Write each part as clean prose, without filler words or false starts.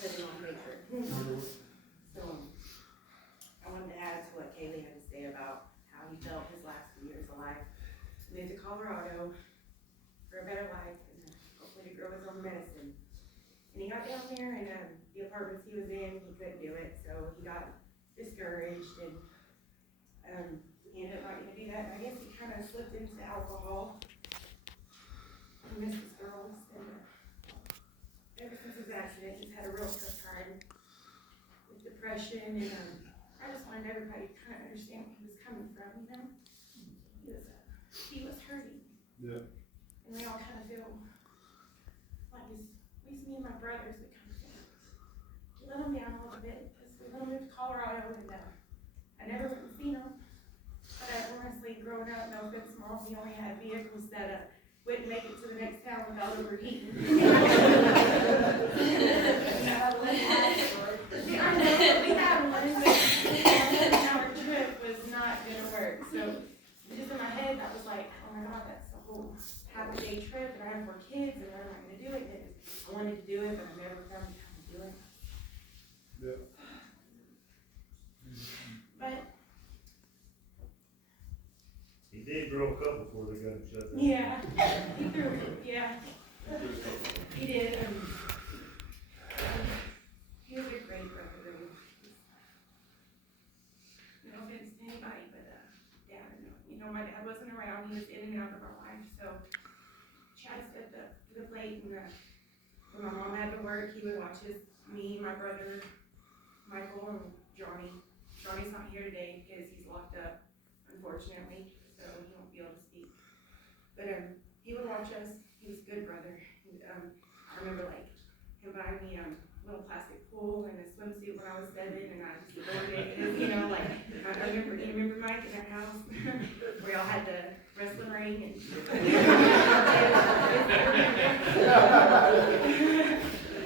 cousin on paper. So, I wanted to add to what Kaylee had to say about how he felt his last few years of life. He moved to Colorado for a better life, and hopefully to grow his own medicine. And he got down there, and the apartments he was in, he couldn't do it, so he got discouraged, and he ended up not gonna do that. And I guess he kind of slipped into alcohol. He missed his girls, and ever since his accident, he's had a real tough time with depression, and I just wanted everybody to kind of understand where he was coming from, you know? He was hurting. Yeah. And we all kind of feel like it's, at least me and my brothers that kind of let him down a little bit, because we let him move to Colorado, and I never went and seen him. But honestly, growing up, no offense, Mom, we only had vehicles that wouldn't make it to the next town without overheating. I know, we had one, but our trip was not gonna work. So just in my head, I was like, oh my God, that's a whole half-a-day trip, and I have 4 kids, and I'm not gonna do it. And I wanted to do it, but I never found time to do it. Yeah. But He did grow a couple before they got him shut down. yeah, he threw it. Yeah, he did. He was a great brother. No offense to anybody, but Dad, you know, my dad wasn't around. He was in and out of our life, so Chad stepped up to the plate, and when my mom had to work, he would watch me, my brother, Michael, and Johnny. Johnny's not here today because he's locked up, unfortunately, so he won't be able to speak. But he would watch us. He was a good brother. I remember like him buying me a little plastic pool and a swimsuit when I was 7, and I just adored it. You know, like I remember. You remember Mike in our house where y'all had the wrestling ring and.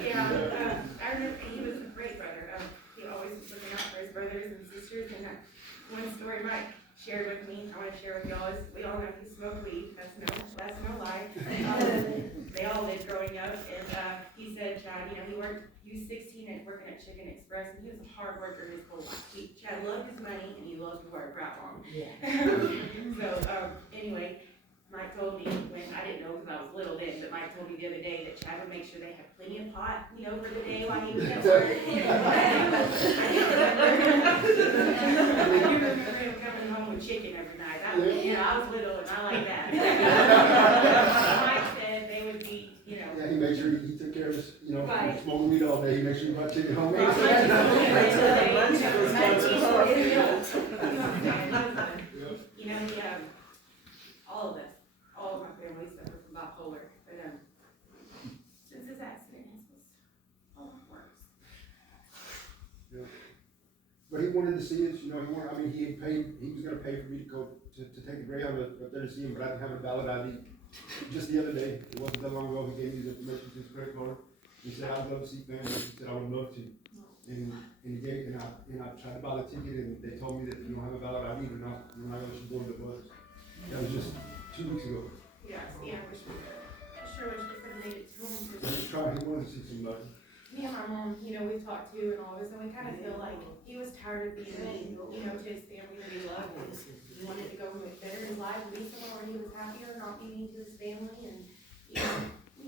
Yeah, I remember he was a great brother. He always was looking out for his brothers and sisters. And one story Mike shared with me, I want to share with y'all, is we all know he smoked weed. That's no lie. They all did growing up. And he said, Chad, you know, he was 16 and working at Chicken Express, and he was a hard worker his whole life. Chad loved his money, and he loved to work right on. Yeah. So anyway, Mike told me, when I didn't know because I was little then, but Mike told me the other day that Chad would make sure they had plenty of pot, you know, for the day while he was at work. I do remember him coming home with chicken every night. I was little and I like that. Mike said they would be, you know. Yeah, he made sure he took care of us, you know, Right. smoking weed all day. He made sure he brought chicken home. You know, all of us, all of my family suffer from bipolar, but since his accident, his was a lot worse. Yeah. But he wanted to see us, you know, he was gonna pay for me to go to take the Greyhound up there to see him, but I didn't have a valid ID. Just the other day, it wasn't that long ago, he gave me his information to his credit card. He said, I'd love to see family. He said, I would love to. And I tried to buy the ticket, and they told me that you don't have a valid ID, we're not gonna let you board the bus. That was just 2 weeks ago. Yeah, I sure wish we could've made it to him. He wanted to see somebody. Me and my mom, you know, we've talked to and all this, and we kind of feel like he was tired of being mean, you know, to his family that he loved. He wanted to go better his life, and be somewhere where he was happier, not be mean to his family, and, you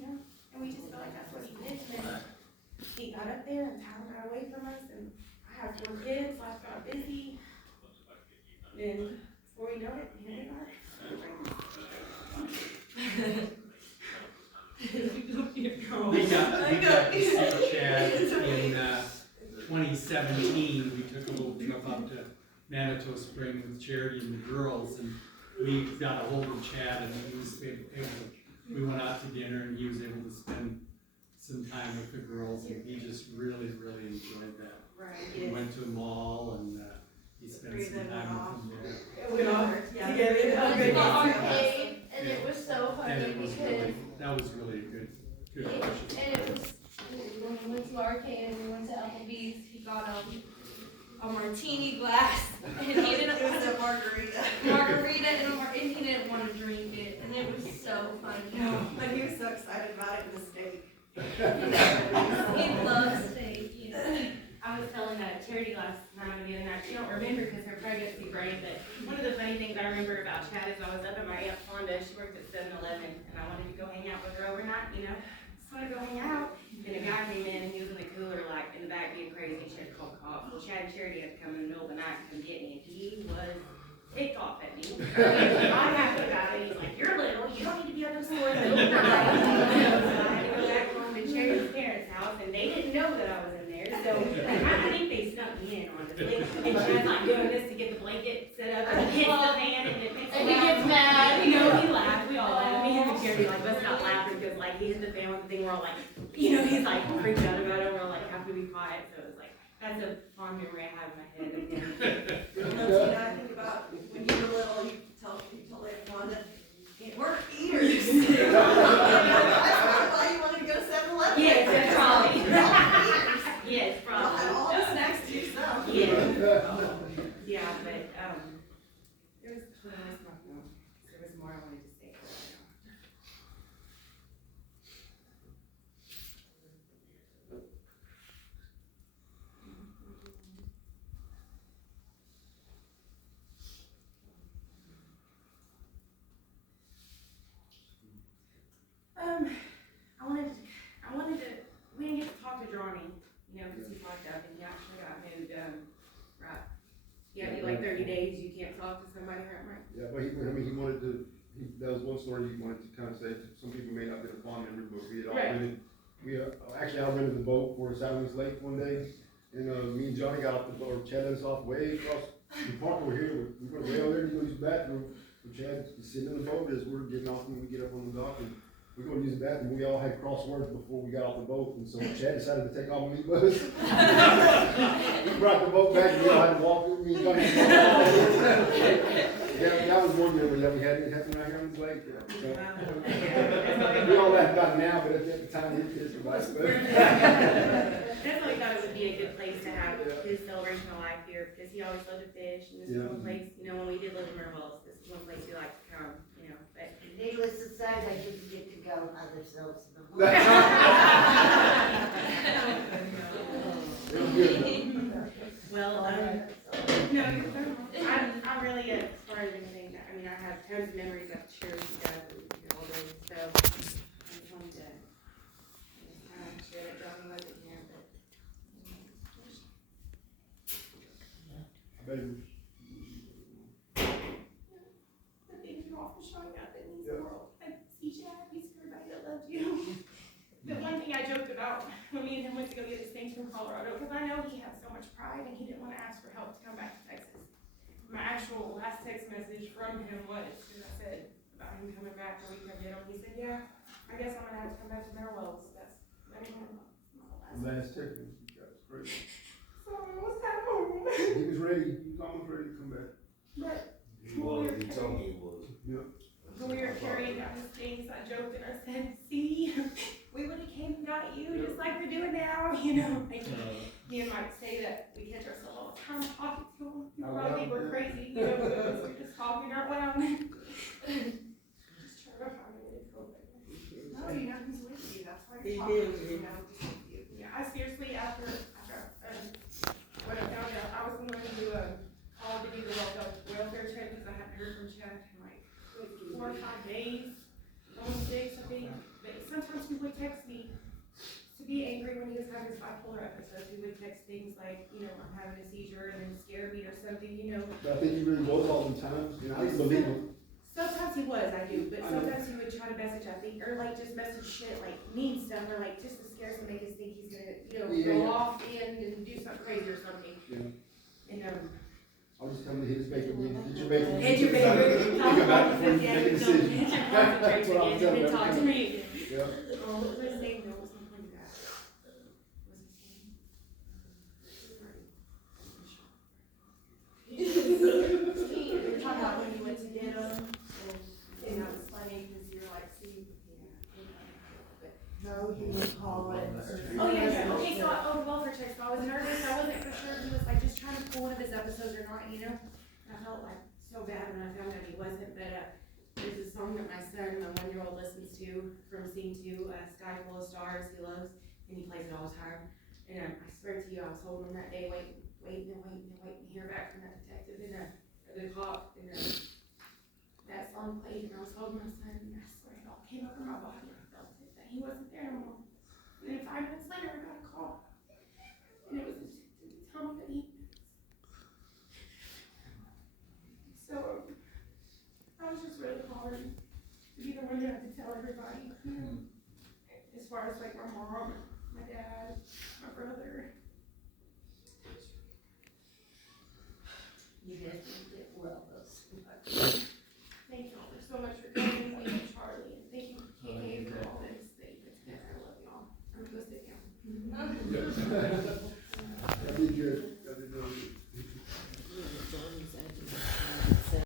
know, and we just felt like that's what he did. And then he got up there, and Tyler got away from us, and I have 4 kids, life got busy. Then, before we know it, here we are. We got to see Chad in 2017. We took a little trip up to Manitou Spring with Charity and the girls, and we got a hold of Chad, and he was able we went out to dinner, and he was able to spend some time with the girls, and he just really, really enjoyed that. Right. We went to a mall, and he spent some time with them there. We all were together. It was the arcade, and it was so funny And it was because really, that was really a good question. and it was when we went to arcade and we went to Applebee's, he got a martini glass, and he didn't It was a margarita. and he didn't want to drink it, and it was so funny. But he was so excited about it in the steak. He loves steak. last night again, and you don't remember because her pregnancy brain, but one of the funny things I remember about Chad is I was up at my Aunt Fonda, she worked at 7-Eleven, and I wanted to go hang out with her overnight, you know? Just wanted to go hang out, and a guy came in, and he was in the cooler, like, in the back being crazy, she had a cold cough. Well, Chad and Charity had to come in the middle of the night to come get me, and he was ticked off at me. I'm happy about it, he's like, you're little, you don't need to be up in the store in the middle of the night. So I had to go back home to Charity's parents' house, and they didn't know that I was in there, so I think they snuck me in, honestly. And Chad's like doing this to get the blanket set up, and hits the fan, and it hits the And he gets mad. You know, he laughed, we all laughed, me and Charity like, let's not laugh, because like, he hit the fan with the thing, we're all like, you know, he's like freaked out about it, we're all like, have to be quiet, so it's like, that's a fond memory I have in my head of him. I think about when you were little, you told everyone that we're eaters. That's why you wanted to go to 7-Eleven. Yes, that's probably. You're all eaters. Yes, Y'all have probably. all the snacks to yourself. Yeah, but, there was, there was more I wanted to say. We didn't get to talk to Johnny, you know, because he's locked up and he actually got moved, right. Yeah, be like 30 days, you can't talk to somebody, right? Yeah, but he wanted to, that was one story he wanted to kind of say, some people may not be the fond memory, but we had all Right. rented, actually I rented the boat for Sammy's Lake one day, and, me and Johnny got off the boat, Chad let us off way across the park over here, we're gonna way over there to go use the bathroom, so Chad is sitting in the boat as we're getting off when we get up on the dock, and we're gonna use the bathroom, we all had crosswords before we got off the boat, and so Chad decided to take all the meat with us. We brought the boat back, and we all had to walk with me, and Johnny. Yeah, that was one memory that we had, it happened right here on the lake, yeah, so. We all laugh about it now, but at the time, it is about it. Definitely thought it would be a good place to have his celebration of life here, because he always loved to fish, and this is one place, you know, when we did live in Myrtle Hills, this is one place we like to come, you know, but. Needless to say, they didn't get to go by themselves. It was good, though. Well, no, I really, as far as anything, I mean, I have tons of memories of cheering stuff and all those, so I just wanted to, share that Johnny wasn't here, but. I bet it was. The things you often showing up that means the world. I see Chad, he's everybody that loves you. The one thing I joked about when me and him went to go get his things from Colorado, because I know he has so much pride and he didn't want to ask for help to come back to Texas. My actual last text message from him was, because I said about him coming back, are we gonna get him? He said, yeah, I guess I'm gonna have to come back to Mineral Wells. That's, I mean, Last second, that's great. so it was kind of home. He was ready, he was almost ready to come back. But He was, he told me he was. when we were carrying out his things, I joked and I said, see, we would have came and got you just like we're doing now, you know? Like, me and Mike say that we catch ourselves all the time talking to him. People probably think we're crazy, you know, because we're just talking out loud. Just trying to find a way to cope with it. No, you know he's with you, that's why He you're talking, is. you know, he's with you. Yeah, I seriously, after when I found out I was going to call to do the welfare check, because I hadn't heard from Chad in like 4 or 5 days, almost 6, I think. But sometimes he would text me to be angry when he was having his bipolar episodes. He would text things like, you know, I'm having a seizure and then scare me or something, you know. But I think he really was all the time, and I didn't believe him. Sometimes he was, I do, but I know. sometimes he would try to message, I think, or like just message shit, like mean stuff, or like just to scare us and make us think he's gonna, you know, Yeah. go off and do something crazy or something. Yeah. And, I'll just come to his bacon, get your bacon. hit your baby. Think about it before you make a decision. Hit your That's what I'm telling and talk to you. me again. Yeah. Oh, what was his name though? What's my point of that? What was his name? You're talking about when you went to get him, and that was funny, because you're like, see, No, he was calling. Oh, yeah, okay, so, the welfare check, so I was nervous, I wasn't for sure, he was like just trying to pull one of his episodes or not, you know? And I felt like so bad when I found out he wasn't, but, there's a song that my son, my 1-year-old, listens to from Scene 2, Sky Full of Stars, he loves, and he plays it all the time. And, I swear to you, I was holding him that day, waiting waiting to hear back from that detective and the cop, and that song played, and I was holding my son, and I swear it all came over my body, I felt it, that he wasn't there no more. And then 5 minutes later, I got a call, and it was a detective to tell me that he. So, I was just really hard to be the one that had to tell everybody, you know, as far as like my mom, my dad, my brother. You just